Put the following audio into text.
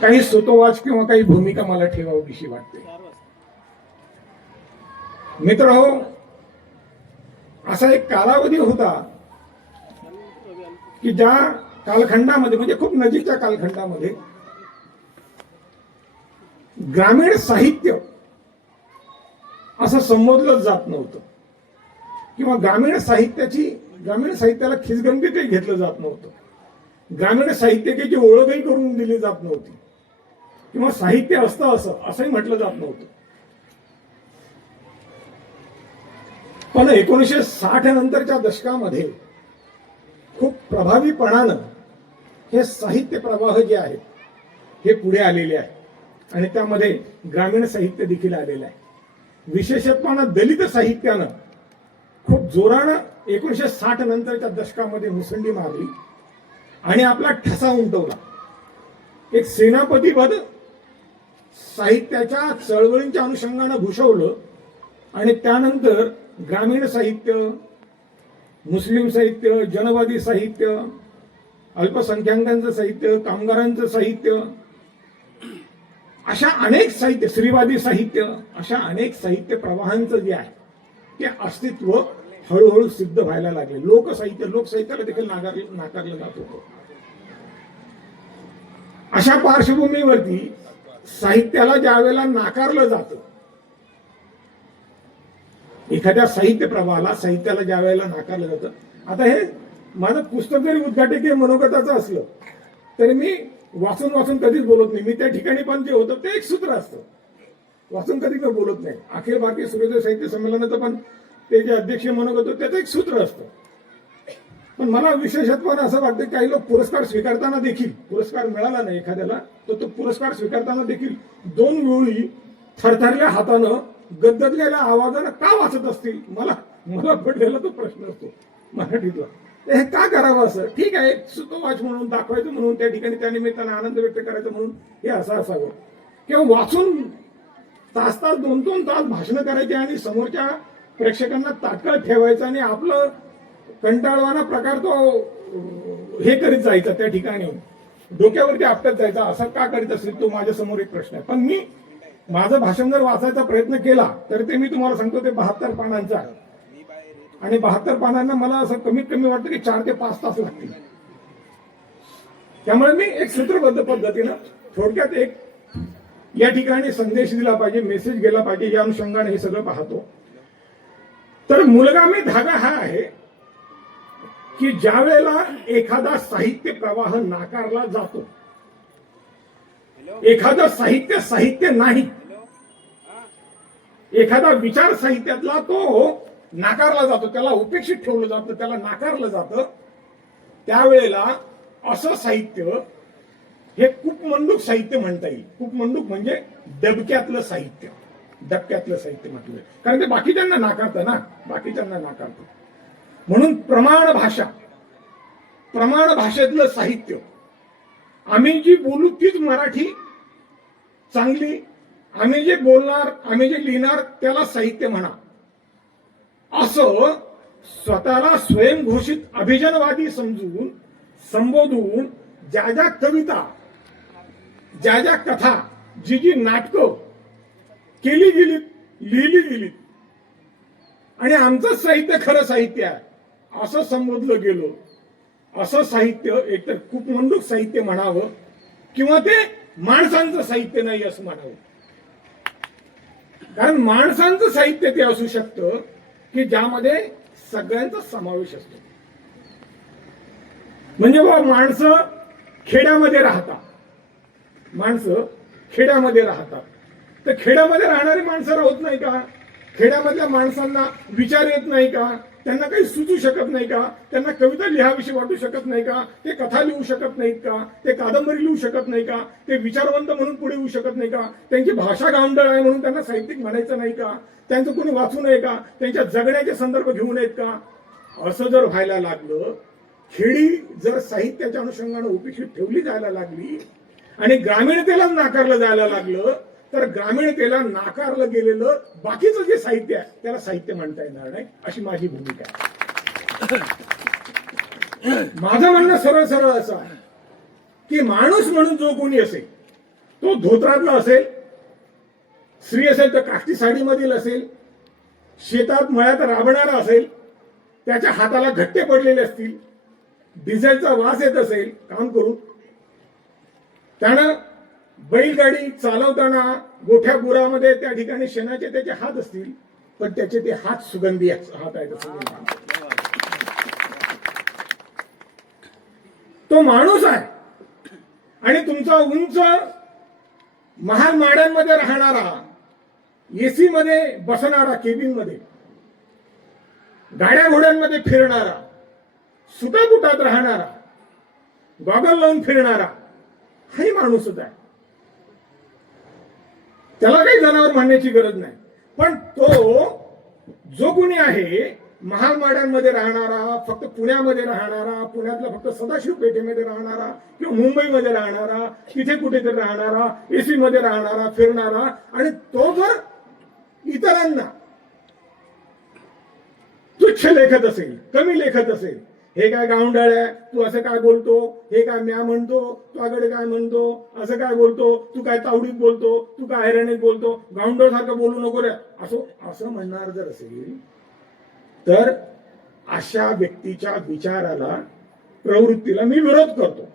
काही स्वतःवाच किंवा काही भूमिका मला ठेवावीशी वाटते. मित्र हो, असा एक कालावधी होता की ज्या कालखंडामध्ये म्हणजे खूप नजीकच्या कालखंडामध्ये ग्रामीण साहित्य असं संबोधलं जात नव्हतं किंवा ग्रामीण साहित्याला खिचगंदीतही घेतलं जात नव्हतं. ग्रामीण साहित्याची ओळखही करून दिली जात नव्हती किंवा साहित्य असतं असंही म्हटलं जात नव्हतं. पण 1960 नंतरच्या दशकामध्ये खूप प्रभावीपणानं हे साहित्य प्रवाह जे आहेत हे पुढे आलेले आहेत आणि त्यामध्ये ग्रामीण साहित्य देखील आलेलं आहे. विशेषत्वानं दलित साहित्यानं खूप जोरानं 1960 नंतरच्या दशकामध्ये मुसंडी मारली आणि आपला ठसा उमटवला. एक सेनापतीपद साहित्याच्या चळवळींच्या अनुषंगानं भूषवलं आणि त्यानंतर ग्रामीण साहित्य, मुस्लिम साहित्य, जनवादी साहित्य, अल्पसंख्याकांचं साहित्य, कामगारांचं साहित्य, अशा अनेक साहित्य, स्त्रीवादी साहित्य, अशा अनेक साहित्य प्रवाहांचं जे आहे ते अस्तित्व हळूहळू सिद्ध व्हायला लागले. लोकसाहित्याला देखील नाकारलं जात होतं. अशा पार्श्वभूमीवरती साहित्याला ज्या वेळेला नाकारलं जातं, एखाद्या साहित्य प्रवाहाला साहित्याला ज्या वेळेला नाकारलं जातं, आता हे माझं पुस्तक जरी उद्घाटकीय मनोगताचं असलं तरी मी वाचून कधीच बोलत नाही. मी त्या ठिकाणी पण जे होतं ते एक सूत्र असतं, वाचून कधी मी बोलत नाही. अखिल भारतीय सूर्योदय साहित्य संमेलनाचं पण ते जे अध्यक्ष मनोगत होतं त्याचं एक सूत्र असतं. पण मला विशेषत्वानं असं वाटतं काही लोक पुरस्कार स्वीकारताना देखील, पुरस्कार मिळाला नाही एखाद्याला तर तो पुरस्कार स्वीकारताना देखील दोन वेळी थरथरल्या हातानं गदगदलेल्या आवाजानं का वाचत असतील. मला पडलेला तो प्रश्न असतो मराठीतला. हे का करावं असं? ठीक आहे, सुतोवाच म्हणून दाखवायचं म्हणून त्या ठिकाणी त्या निमित्तानं आनंद व्यक्त करायचं म्हणून हे असं असावं किंवा वाचून तास 2-2 तास भाषणं करायची आणि समोरच्या प्रेक्षकांना ताटकळत ठेवायचं आणि आपलं कंटाळवाना प्रकार तो हे करीत जायचा, त्या ठिकाणी डोक्यावरती आपटत जायचा. असं का करीत असेल तो माझ्या समोर एक प्रश्न आहे. पण मी माझं भाषण जर वाचायचा प्रयत्न केला तर ते मी तुम्हाला सांगतो ते 72 पानांचं आहे आणि 72 पानांना मला असं कमीत कमी वाटतं की 4 ते 5 तास लागतील. त्यामुळे मी एक सूत्रबद्ध पद्धतीनं थोडक्यात एक या ठिकाणी संदेश दिला पाहिजे, मेसेज गेला पाहिजे, या अनुषंगाने हे सगळं पाहतो. तर मूलगामी धागा हा आहे की ज्या वेळेला एखादा साहित्य प्रवाह नाकारला जातो, एखादा साहित्य नाही, एखादा विचार साहित्यातला तो नाकारला जातो, त्याला उपेक्षित ठेवलं जातं, त्याला नाकारलं जातं, त्यावेळेला असं साहित्य हे कूपमंडूक साहित्य म्हणता येईल. कूपमंडूक म्हणजे डबक्यातलं साहित्य म्हटलं, कारण ते बाकीच्यांना नाकारतं ना, बाकीच्यांना नाकारतं. म्हणून प्रमाण भाषेतलं साहित्य, आम्ही जी बोलू तीच मराठी चांगली, आम्ही जे बोलणार, आम्ही जे लिहिणार त्याला साहित्य म्हणा, असं स्वतःला स्वयंघोषित अभिजनवादी समजून संबोधून ज्या ज्या कविता, ज्या ज्या कथा, जी नाटकं केली गेलीत, लिहिली गेलीत आणि आमचं साहित्य खरं साहित्य आहे असं संबोधलं गेलं, असं साहित्य एकतर कूपमंडूक साहित्य म्हणावं किंवा ते माणसांचं साहित्य नाही असं म्हणावं. कारण माणसांचं साहित्य ते असू शकतं की ज्यामध्ये सगळ्यांचा समावेश असतो. म्हणजे माणसं खेड्यामध्ये राहतात, तर खेड्यामध्ये राहणारी माणसं राहत नाही का? खेड्यामधल्या माणसांना विचार येत नाही का? त्यांना काही सुचू शकत नाही का? त्यांना कविता लिहाविषयी वाटू शकत नाही का? ते कथा लिहू शकत नाहीत का? ते कादंबरी लिहू शकत नाही का? ते विचारवंत म्हणून पुढे येऊ शकत नाही का? त्यांची भाषा गावंढळ आहे म्हणून त्यांना साहित्यिक म्हणायचं नाही का? त्यांचं कोणी वाचू नये का? त्यांच्या जगण्याचे संदर्भ घेऊ नयेत का? असं जर व्हायला लागलं, खेडी जर साहित्याच्या अनुषंगाने उपेक्षित ठेवली जायला लागली आणि ग्रामीणतेला नाकारलं जायला लागलं, तर ग्रामीणतेला नाकारलं गेलेलं बाकीचं जे साहित्य आहे त्याला साहित्य म्हणता येणार नाही, अशी माझी भूमिका आहे. माझं म्हणणं सरळ सरळ असं आहे की माणूस म्हणून जो कोणी असेल तो धोत्रातला असेल, स्त्री असेल तर काष्टी साडीमधील असेल, शेतात मळ्यात राबणारा असेल, त्याच्या हाताला घट्टे पडलेले असतील, डिझेलचा वास येत असेल काम करून, त्यानं बैलगाडी चालवताना गोठ्या गुरामध्ये त्या ठिकाणी शेणाचे त्याचे हात असतील, पण त्याचे ते हात सुगंधी हात आहेत असं मी मानतो. तो माणूस आहे आणि तुमचा उंच महाल माड्यांमध्ये राहणारा, एसी मध्ये बसणारा, केबिन मध्ये गाड्या घोड्यांमध्ये फिरणारा, सुटापुटात राहणारा, गॉगल लावून फिरणारा, हाही माणूसच आहे. त्याला काही जनावर म्हणण्याची गरज नाही. पण तो जो कोणी आहे महालमाड्यांमध्ये राहणारा, फक्त पुण्यामध्ये राहणारा, पुण्यातला फक्त सदाशिव पेठेमध्ये राहणारा किंवा मुंबईमध्ये राहणारा, तिथे कुठेतरी राहणारा, एसी मध्ये राहणारा, फिरणारा, आणि तो जर इतरांना तुच्छ लेखत असेल, कमी लेखत असेल, हे काय गावंढळ आहे, तू असं काय बोलतो, हे काय म्या म्हणतो, तू आगडे काय म्हणतो, असं काय बोलतो, तू काय तावडीत बोलतो, तू काय हैराणीत बोलतो, गावंढळ सारखं बोलू नको रे, असं म्हणणार जर असेल तर अशा व्यक्तीच्या विचाराला, प्रवृत्तीला मी विरोध करतो.